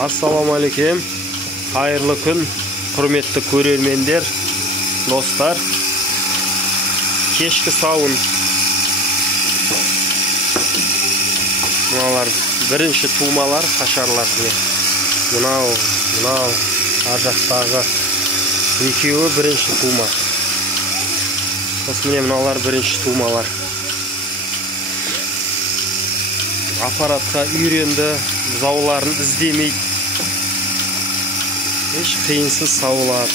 Assalamualaikum. Hayırlı gün, hürmetli көрермендер, dostlar. Kешкі сауын. Мыналар бірінші тумалар, қашарлар. Мынау, ар жақтағы екеуі бірінші тума. Осы міне мыналар бірінші тумалар. Аппаратқа үйренді, бұзауларын іздемейді. Еш қиынсыз сауылады.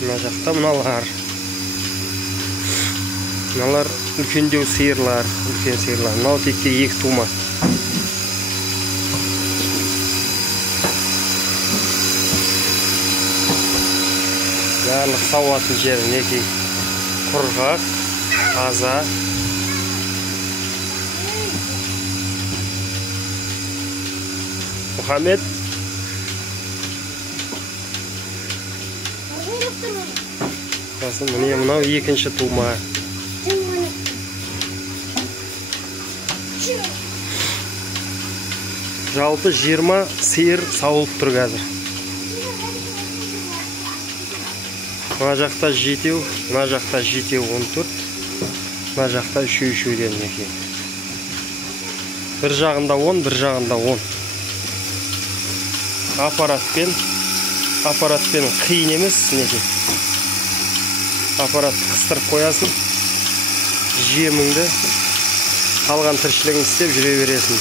Мына жақта мыналар. Мыналар үлкендеу сиырлар, үлкен сиырлар. Мынау текке екі тума. Барлық сауатын жері неке құрғақ, таза. Мұхаммед. Міне мынау екінші тума. Жалпы 20 сиыр сауылып тұр қазір. Мына жақта 7, мына жақта 7, 14, мына жақта 3-3-ден неке. Bir жағында 10, bir жағында 10. Аппаратпен қиын емес неке. Аппарат қыстырып қоясың, жеміңді, қалған тіршілігін істеп жүре бересің.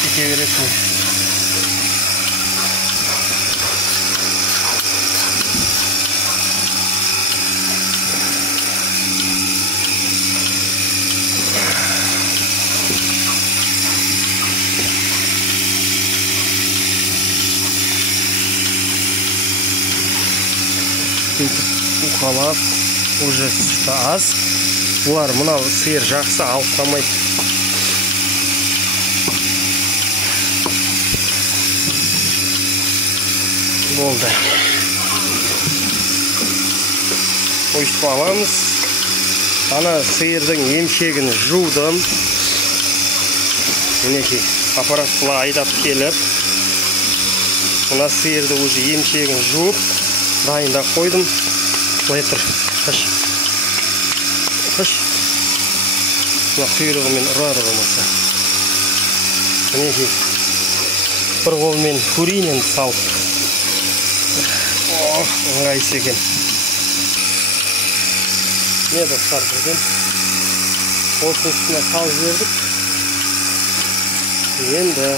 Кете бересің. Уқалап, уже сүті аз. Бұлар мынау сиыр жақсы алықтамайды. Болды. Өйтіп аламыз. Ана сиырдың емшегін жудым. Мінекей, аппарат бұла айдап келіп. Мына сиырды уже емшегін жуып, дайында қойдым. Былай тұр. Қыш. Мына құйрығымен ұрады болмаса. Мінекей, бір қолмен көрейін енді салып. Ыңғайсы екен. Не достар жүрген. Осының үстіне салып жібердік. Енді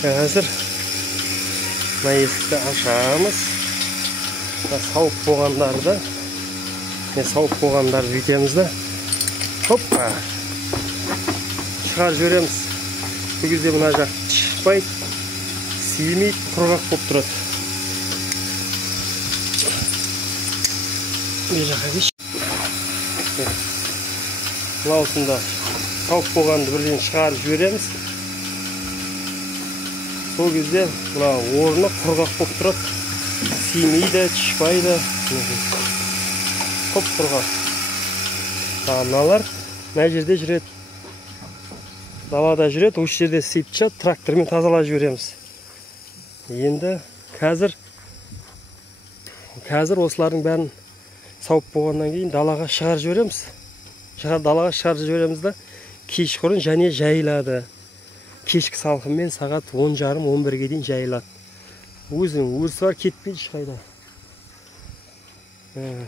қазір мына есікті ашамыз. Сауып болғандарды бүйтеміз да. Хоппа. Шығар жібереміз. Бұл кезде мына жақ шықпайды, сүймейді, құрғақ болып тұрады. Бұл жаққа кеш. Мынаусында сауып болғанды бірден шығарып жібереміз. Сол кезде мына орны құрғақ болып тұрады. Сүймейді, шықпайды. Көп құрғақ. Мыналар мына жерде жүреді. Далада жүреді, осы жерде сыйып трактормен тазалап жібереміз. Енді қазір осылардың бәрін сауып болғаннан кейін далаға шығарып жібереміз. Далаға шығарып жібереміз да кешқұрын және жайылады. Кешкі салқынмен сағат 10:30-11-ге дейін жайылады. Өзінің өрісі бар, кетпейді ешқайда.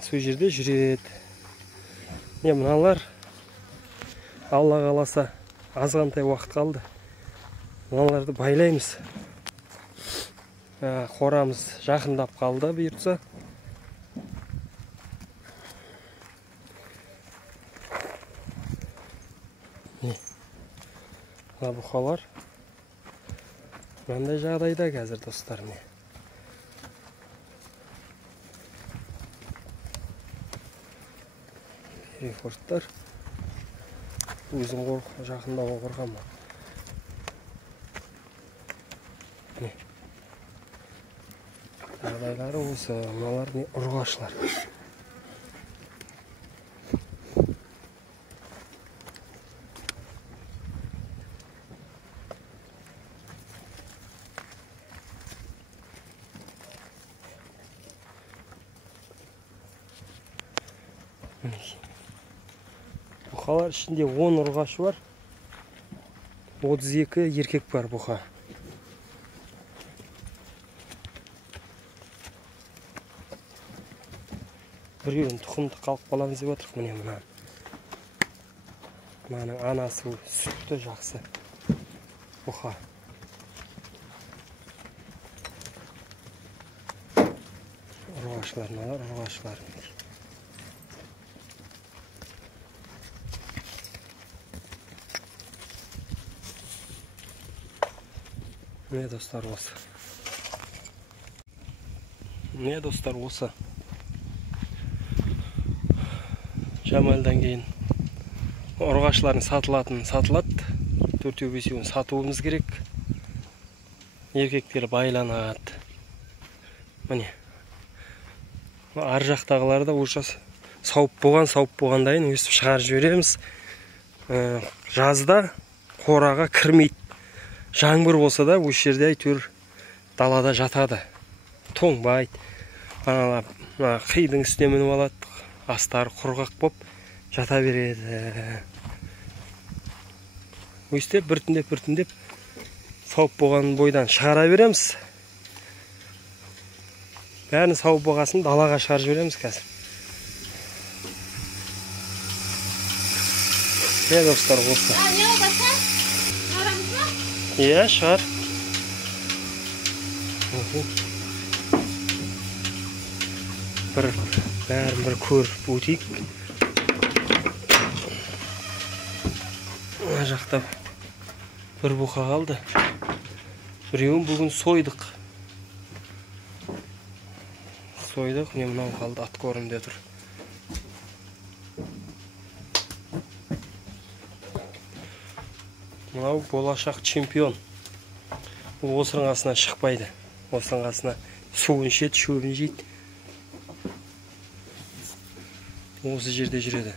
Сол жерде жүреді. Мыналар Алла қаласа азғантай уақыт қалды. Мыналарды байлаймыз. Қорамыз жақындап қалды бұйыртса. Мына бұқалар мынандай жағдайда қазір достар. Рекордтар. өзім жақындауға қорқамын. Міне. Жағдайлары осы, мыналар не ұрғашылар. Бұқалар ішінде 10 ұрғашы бар, 32 еркек бар бұқа. Біреуін тұқымды қалып қаламыз деп отырық, міне мұнан. Мынаның анасы сүтті жақсы бұқа. Ұрғашылар, мыналар ұрғашылар. Міне достар осы. Міне достар осы. Жамалдан кейін ұрғашылардың сатылатын сатылады. 4-5-еуін сатуымыз керек. Еркектер байланады. Міне. Ар жақтағыларды уже сауып болғандайын өсіп шығарып жібереміз. Жазда қораға кірмейді. Жаңбыр болса да, осы жерде әйтеуір далада жатады. Тоңбайды. Қидың үстіне мініп алады. Астары құрғақ боп жата береді. Өстеп біртіндеп сауып болған бойдан шығара береміз. Бәрін сауып болғасын далаға шығарып жібереміз қазір. Достар осы. Иә, шығар. Бәрін бір көріп өтейік. Мына жақта бір бұқа қалды. Біреуін бүгін сойдық. Міне мынау қалды, ат көрімде тұр. Мынау болашақ чемпион. Бұл осының қасына шықпайды. Осының қасына суын ішеді, шөбін жейді. Осы жерде жүреді.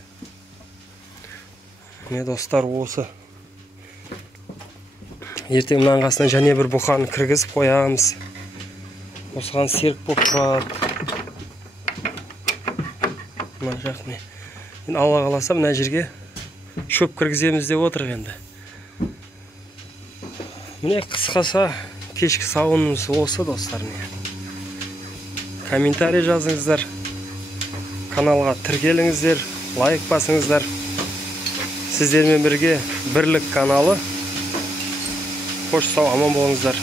Міне достар осы. Ертең мынаның қасына және бір бұқаны кіргізіп қоямыз. Осыған серік болып тұрады. Мына жақ не. Алла қаласа мына жерге шөп кіргіземіз деп отыр енді. Міне қысқаса кешкі сауынымыз осы достар. Комментарий жазыңыздар. Каналға тіркеліңіздер, лайк басыңыздар. Сіздермен бірге бірлік каналы. Қош сау, аман болыңыздар.